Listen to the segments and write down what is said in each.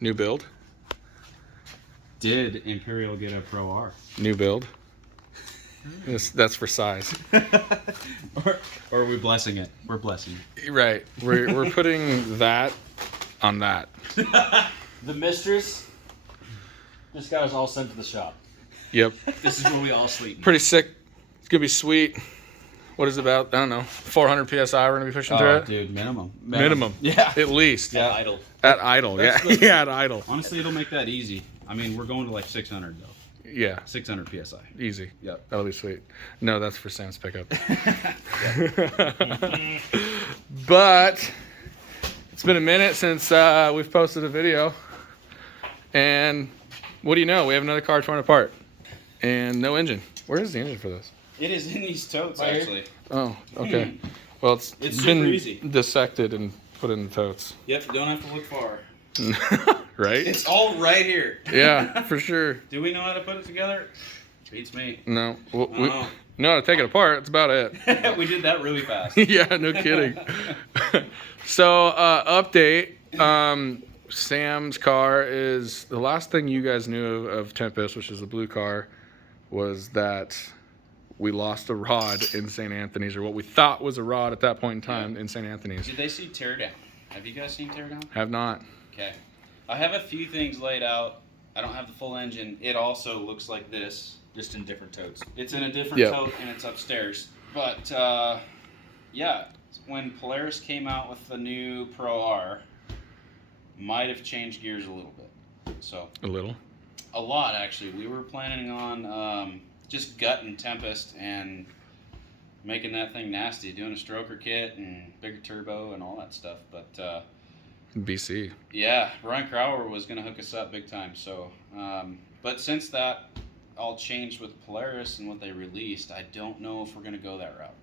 New build. Did Imperial get a Pro R? New build. That's for size. or are we blessing it? We're blessing it. Right. We're putting that on that. The mistress just got us all sent to the shop. Yep. This is where we all sleep. Pretty sick. It's gonna be sweet. What is it about? I don't know. 400 psi. We're gonna be pushing through it. Dude, minimum. Yeah. At least. Yeah. Idle. At idle. Yeah. Yeah. At idle. Honestly, it'll make that easy. I mean, we're going to like 600 though. Yeah. 600 psi. Easy. Yep. That'll be sweet. No, that's for Sam's pickup. But it's been a minute since we've posted a video, and what do you know? We have another car torn apart, and no engine. Where is the engine for this? It is in these totes, Right here? actually. Oh, okay. Well, it's It's been super easy. dissected and put in the totes. Yep, don't have to look far. Right? It's all right here. Yeah, for sure. Do we know how to put it together? Beats me. No, well, we Oh. know how to take it apart. That's about it. We did that really fast. Yeah, no kidding. So, update. Sam's car is the last thing you guys knew of Tempest, which is the blue car, was that we lost a rod in St. Anthony's, or what we thought was a rod at that point in time in St. Anthony's. Did they see Teardown? Have you guys seen Teardown? Have not. Okay. I have a few things laid out. I don't have the full engine. It also looks like this. Just in different totes. It's in a different Yep. tote and it's upstairs. But yeah, when Polaris came out with the new Pro R, might have changed gears a little bit. So A little. a lot actually. We were planning on just gutting Tempest and making that thing nasty, doing a stroker kit and bigger turbo and all that stuff. But BC. yeah, Brian Crower was going to hook us up big time. So, but since that all changed with Polaris and what they released, I don't know if we're going to go that route.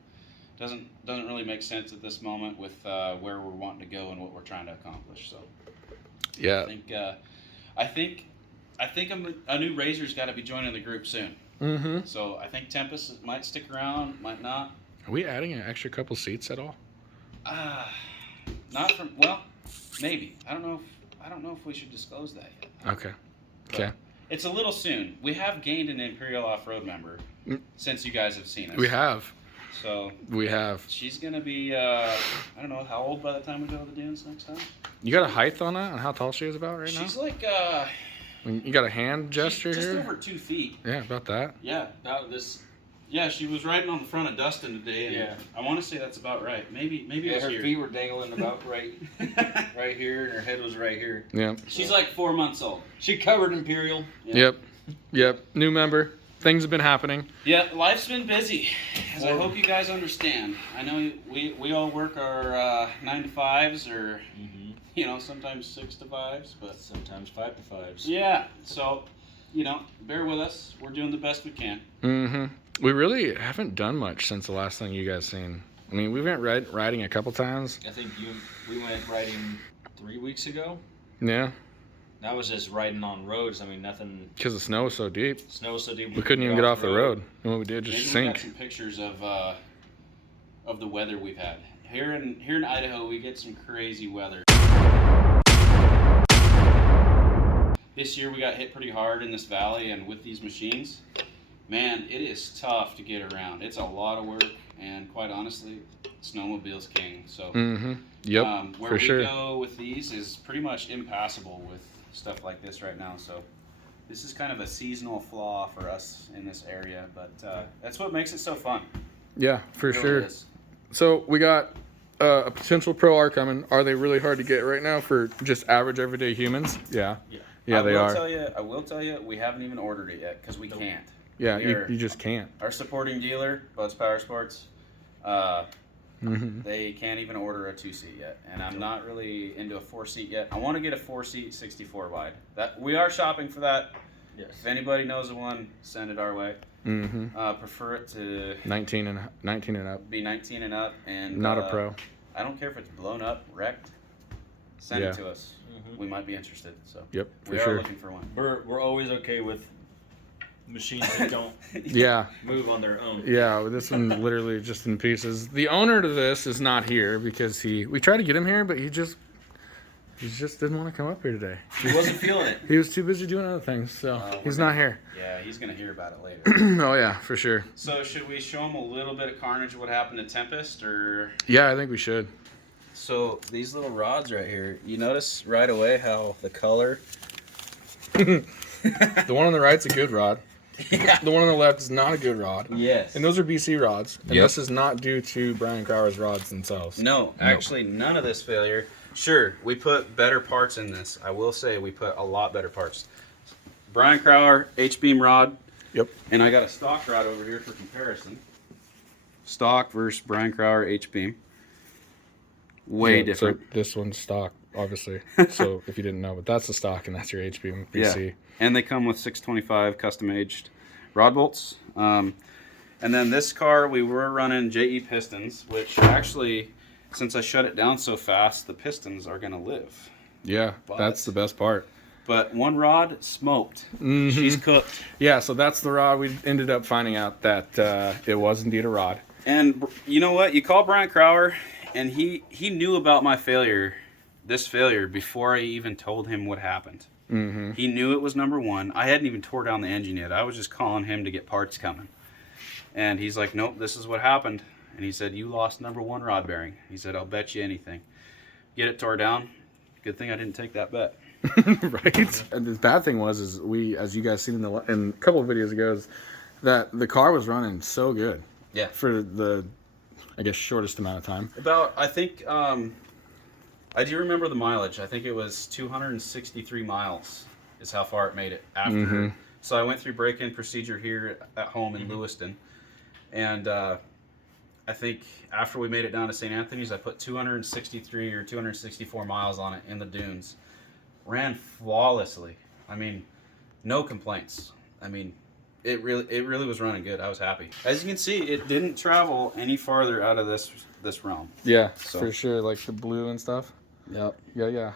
Doesn't really make sense at this moment with where we're wanting to go and what we're trying to accomplish. So, Yeah. I think a new Razor's got to be joining the group soon. Mm-hmm. So I think Tempest might stick around, might not. Are we adding an extra couple seats at all? Not from maybe. I don't know if we should disclose that yet. Okay. Okay. It's a little soon. We have gained an Imperial Off-Road member since you guys have seen us. We have. So We have. she's gonna be I don't know how old by the time we go to the dunes next time. You got a height on that, on how tall she is about right now? She's like You got a hand gesture just here? over 2 feet. Yeah, about that. Yeah. About this. Yeah, she was riding on the front of Dustin today, and Yeah. I want to say that's about right. Maybe it Yeah, was her here. feet were dangling about right here, and her head was right here. Yeah. She's like 4 months old. She covered Imperial. Yeah. Yep. New member. Things have been happening. Yeah, life's been busy, as I hope you guys understand. I know we all work our 9 to 5s, or sometimes 6 to 5s, but Sometimes 5 to 5s. yeah. So, bear with us. We're doing the best we can. Mm-hmm. We really haven't done much since the last thing you guys seen. I mean, we went riding a couple times. I think we went riding 3 weeks ago. Yeah. That was just riding on roads. I mean, nothing. Because the snow was so deep. Snow was so deep. We couldn't even get off the road. And what we did, just Maybe we sink. got some pictures of the weather we've had here in Idaho. We get some crazy weather. This year we got hit pretty hard in this valley, and with these machines, man, it is tough to get around. It's a lot of work, and quite honestly, snowmobile's king. So, Mm-hmm. Yep, where for we sure. go with these is pretty much impassable with stuff like this right now. So, this is kind of a seasonal flaw for us in this area, but that's what makes it so fun. Yeah, for It really sure. is. So we got a potential Pro R coming. Are they really hard to get right now for just average everyday humans? Yeah. Yeah, they are. I will tell you, we haven't even ordered it yet because we can't. Yeah, we you just can't. Our supporting dealer, Bud's Power Sports, Mm-hmm. they can't even order a 2-seat yet, and I'm not really into a 4-seat yet. I want to get a 4-seat 64 wide. That we are shopping for that. Yes. If anybody knows of one, send it our way. Mm-hmm. Prefer it to 19 and up. be 19 and up, and Not a pro. I don't care if it's blown up, wrecked. Send Yeah. it to us. We might be interested. So Yep, for we are sure. looking for one. We're always okay with machines that don't Yeah. move on their own. Yeah, this one literally just in pieces. The owner to this is not here because we tried to get him here, but he just He just didn't want to come up here today. He wasn't feeling it. He was too busy doing other things, so he's not here. Yeah, he's gonna hear about it later. Oh yeah, for sure. So should we show him a little bit of carnage of what happened to Tempest, or? Yeah, I think we should. So these little rods right here, you notice right away how the color. The one on the right's a good rod. Yeah. The one on the left is not a good rod. Yes. And those are BC rods. And Yep. this is not due to Brian Crower's rods themselves. No, actually, none of this failure. Sure, we put better parts in this. I will say we put a lot better parts. Brian Crower H-beam rod. Yep. And I got a stock rod over here for comparison. Stock versus Brian Crower H-beam. Way Yeah, different. So this one's stock, obviously. So if you didn't know, but that's the stock and that's your HB BC. Yeah. And they come with 625 custom aged rod bolts. And then this car, we were running JE pistons, which actually, since I shut it down so fast, the pistons are going to live. Yeah, But- that's the best part. But one rod smoked. Mhm. She's cooked. Yeah, so that's the rod. We ended up finding out that it was indeed a rod. And you know what? You call Brian Crower, and he knew about my failure, this failure, before I even told him what happened. Mm-hmm. He knew it was number one. I hadn't even tore down the engine yet. I was just calling him to get parts coming. And he's like, nope, this is what happened. And he said, you lost number one rod bearing. He said, I'll bet you anything. Get it tore down. Good thing I didn't take that bet. Right? And the bad thing was, is we, as you guys seen in a couple of videos ago, is that the car was running so good. Yeah. For the, I guess, shortest amount of time. About, I think, I do remember the mileage. I think it was 263 miles is how far it made it after. Mm-hmm. So I went through break-in procedure here at home in Lewiston. And I think after we made it down to St. Anthony's, I put 263 or 264 miles on it in the dunes. Ran flawlessly. I mean, no complaints. I mean, it really was running good. I was happy. As you can see, it didn't travel any farther out of this realm. Yeah, So- for sure. Like the blue and stuff. Yep. Yeah.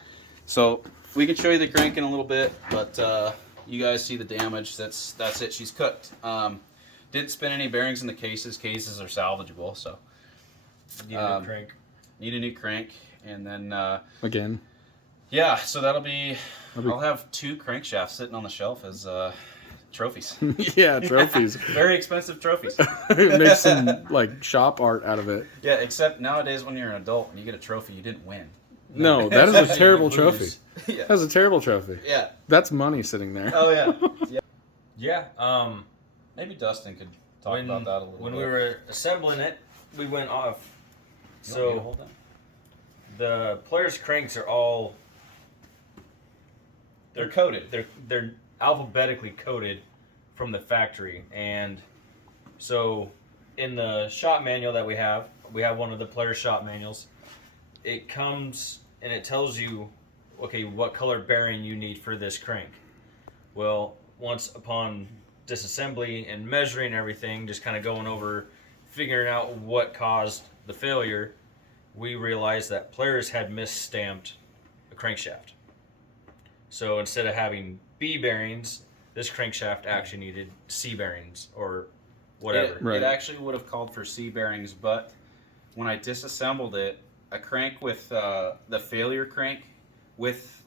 So we can show you the crank in a little bit, but you guys see the damage. That's it. She's cooked. Didn't spin any bearings in the cases. Cases are salvageable, so Need a new crank. need a new crank. And then Again. yeah, so that'll be. That'll be- I'll have 2 crankshafts sitting on the shelf as trophies. Yeah, trophies. Very expensive trophies. Make some like shop art out of it. Yeah, except nowadays when you're an adult and you get a trophy, you didn't win. No, that is a Especially terrible when you trophy. lose. Yeah. That's a terrible trophy. Yeah. That's money sitting there. Oh yeah. Yeah. Maybe Dustin could talk When, about that a little when bit. we were assembling it, we went off. You want me to So hold that? the players' cranks are all They're coated. they're alphabetically coded from the factory, and so in the shop manual that we have one of the players' shop manuals. It comes and it tells you, okay, what color bearing you need for this crank. Well, once upon disassembly and measuring everything, just kind of going over, figuring out what caused the failure, we realized that players had misstamped a crankshaft. So instead of having B bearings, this crankshaft actually needed C bearings or whatever. Right. It actually would have called for C bearings, but when I disassembled it, a crank with the failure crank, with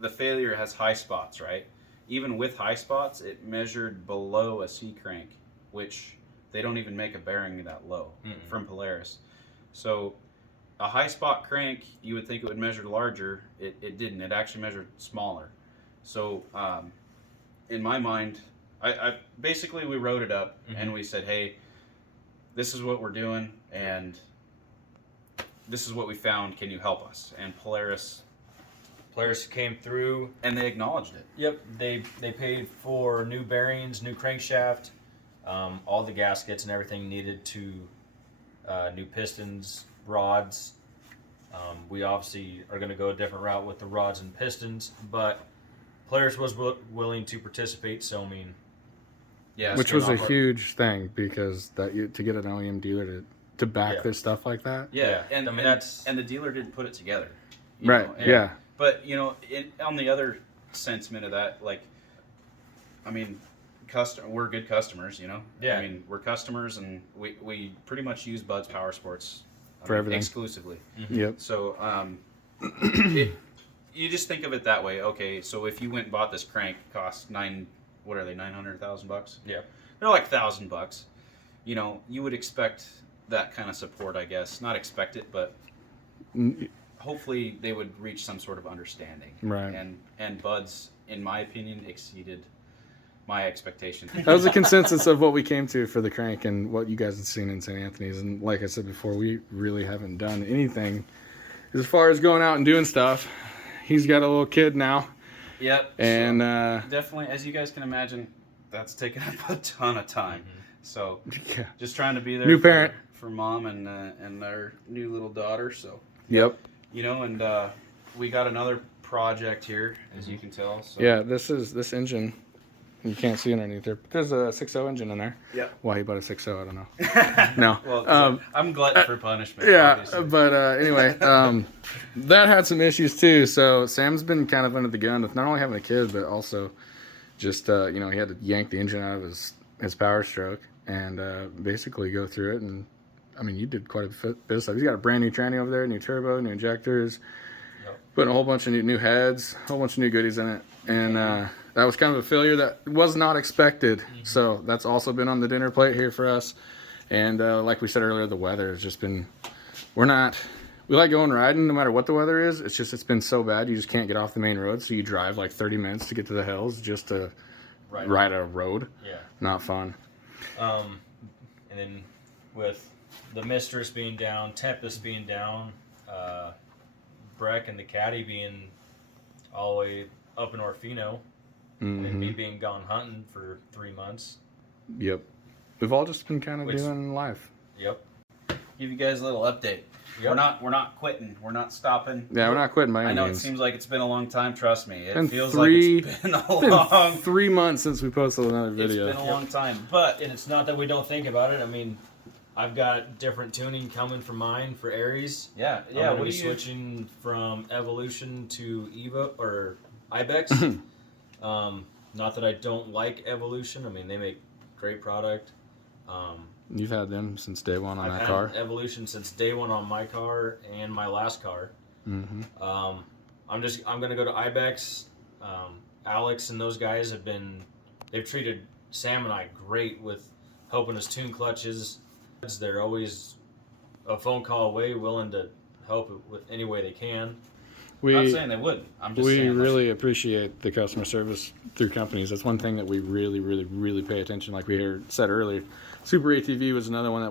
the failure has high spots, right? Even with high spots, it measured below a C crank, which they don't even make a bearing that low from Polaris. So a high spot crank, you would think it would measure larger. It didn't. It actually measured smaller. So in my mind, I basically we wrote it up and we said, hey, this is what we're doing and this is what we found. Can you help us? And Polaris came through. and they acknowledged it. Yep, they paid for new bearings, new crankshaft, all the gaskets and everything needed to new pistons, rods. We obviously are going to go a different route with the rods and pistons, but Polaris was willing to participate. So I mean, Yeah, Which so was a not- huge thing because to get an OEM dealer to back Yeah. this stuff like that. Yeah, Yeah, and I mean, and, that's- and the dealer didn't put it together. Right. and- Yeah. But on the other sentiment of that, like, I mean, we're good customers, Yeah. I mean, we're customers, and we pretty much use Bud's Power Sports For everything. exclusively. Yep. So you just think of it that way. Okay, so if you went and bought this crank, it costs what are they, $900,000? Yeah. They're like $1,000. You know, you would expect that kind of support, I guess. Not expect it, but hopefully they would reach some sort of understanding. Right. And Bud's, in my opinion, exceeded my expectations. That was the consensus of what we came to for the crank and what you guys had seen in St. Anthony's. And like I said before, we really haven't done anything as far as going out and doing stuff. He's got a little kid now. Yep. And so definitely, as you guys can imagine, that's taken up a ton of time. Mm-hmm. So yeah. just trying to be there New parent. for mom and our new little daughter. So Yep. you know, and we got another project here, as you can tell. So. Yeah, this engine. You can't see underneath there. There's a 6.0 engine in there. Yeah. Why he bought a 6.0, I don't know. No. Well, so I'm glutton for punishment. Yeah, obviously. but anyway, that had some issues too. So Sam's been kind of under the gun with not only having a kid, but also just he had to yank the engine out of his Power Stroke and basically go through it. And I mean, you did quite a bit of stuff. He's got a brand new tranny over there, new turbo, new injectors, putting a whole bunch of new heads, a whole bunch of new goodies in it, and that was kind of a failure that was not expected. Mm-hmm. So that's also been on the dinner plate here for us. And like we said earlier, the weather has just been, we like going riding no matter what the weather is. It's been so bad. You just can't get off the main road. So you drive like 30 minutes to get to the hills just to ride a road. Yeah. Not fun. And then with the Mistress being down, Tempest being down, Breck and the Caddy being all the way up in Orfino, and then me being gone hunting for 3 months. Yep. We've all just been kind of doing life. Yep. Give you guys a little update. Yep. We're not quitting. We're not stopping. Yeah, we're not quitting by any I know means. it seems like it's been a long time. Trust me, it Been feels like it's been a long. 3 months since we posted another video. It's been a long time, And it's not that we don't think about it. I mean, I've got different tuning coming for mine for Aries. Yeah. I'm gonna be switching from Evolution to Evo or Ibex. Not that I don't like Evolution. I mean, they make great product. You've had them since day one on I've that car. had Evolution since day one on my car and my last car. Mm-hmm. I'm gonna go to Ibex. Alex and those guys they've treated Sam and I great with helping us tune clutches. They're always a phone call away, willing to help with any way they can. I'm not saying they wouldn't. I'm just saying. We really appreciate the customer service through companies. That's one thing that we really, really, really pay attention. Like we said earlier, Super ATV was another one that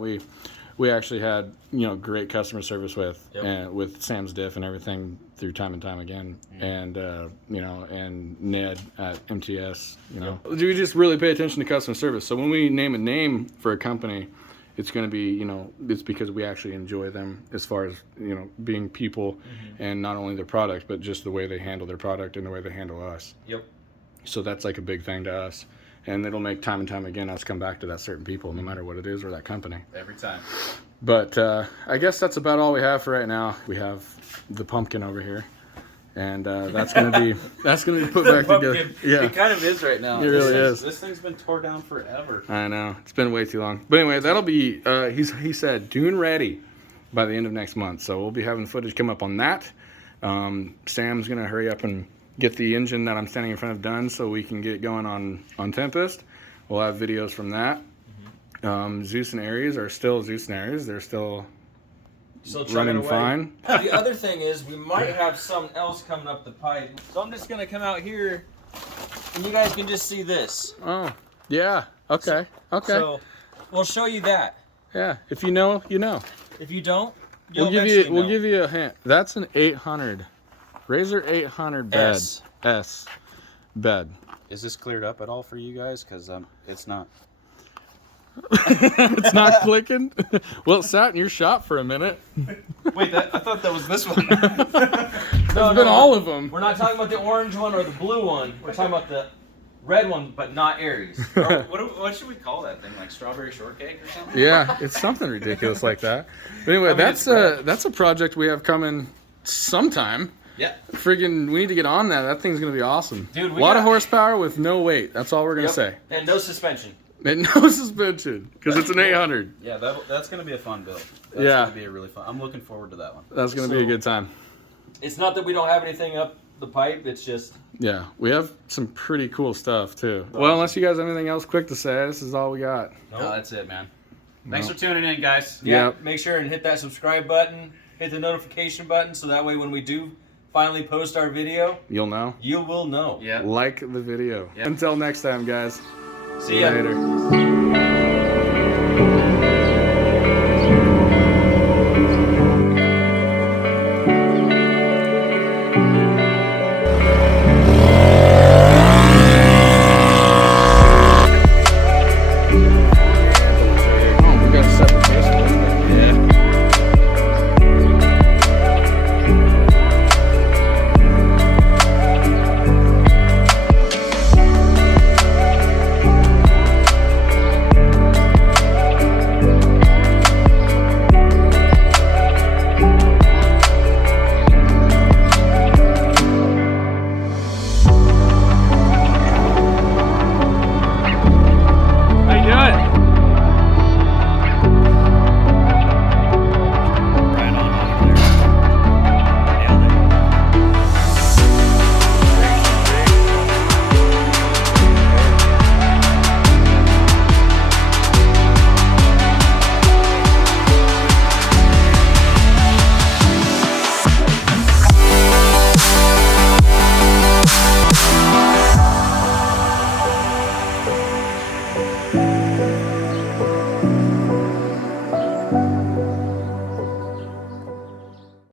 we actually had great customer service with, and with Sam's Diff and everything through time and time again, and and Ned at MTS. We just really pay attention to customer service. So when we name a name for a company, it's going to be, it's because we actually enjoy them as far as, being people, and not only their product, but just the way they handle their product and the way they handle us. Yep. So that's like a big thing to us. And it'll make time and time again us come back to that certain people, no matter what it is or that company. Every time. But I guess that's about all we have for right now. We have the pumpkin over here. And that's gonna be put back together. Yeah, it kind of is right now. It really is. This thing's been tore down forever. I know, it's been way too long. But anyway, that'll be. He said dune ready by the end of next month. So we'll be having footage come up on that. Sam's gonna hurry up and get the engine that I'm standing in front of done, so we can get going on Tempest. We'll have videos from that. Zeus and Aries are still Zeus and Aries. They're still running away. fine. The other thing is we might have something else coming up the pipe. So I'm just going to come out here and you guys can just see this. Oh, yeah. Okay. Okay. So we'll show you that. Yeah. If you know, you know. If you don't, we'll give you a hint. That's an 800. Razor 800 bed. S bed. Is this cleared up at all for you guys? Because it's not. It's not clicking. Well, it sat in your shop for a minute. Wait, I thought that was this one. It's been all of them. We're not talking about the orange one or the blue one. We're talking about the red one, but not Aries. What should we call that thing? Like strawberry shortcake or something? Yeah, it's something ridiculous like that. But anyway, that's a project we have coming sometime. Yeah. Friggin', we need to get on that. That thing's gonna be awesome. Dude, a lot of horsepower with no weight. That's all we're gonna say. And no suspension. And no suspension, because it's an 800. Yeah, that's going to be a fun build. That's going to be a really fun. I'm looking forward to that one. That's going to be a good time. It's not that we don't have anything up the pipe. It's just Yeah, we have some pretty cool stuff too. Well, unless you guys have anything else quick to say, this is all we got. nope. No, that's it, man. Thanks Nope. for tuning in, guys. Yeah, Yep. make sure and hit that subscribe button, hit the notification button, so that way when we do finally post our video, You'll know. you will know. Yeah. Like the video. Yep. Until next time, guys. See ya. Later.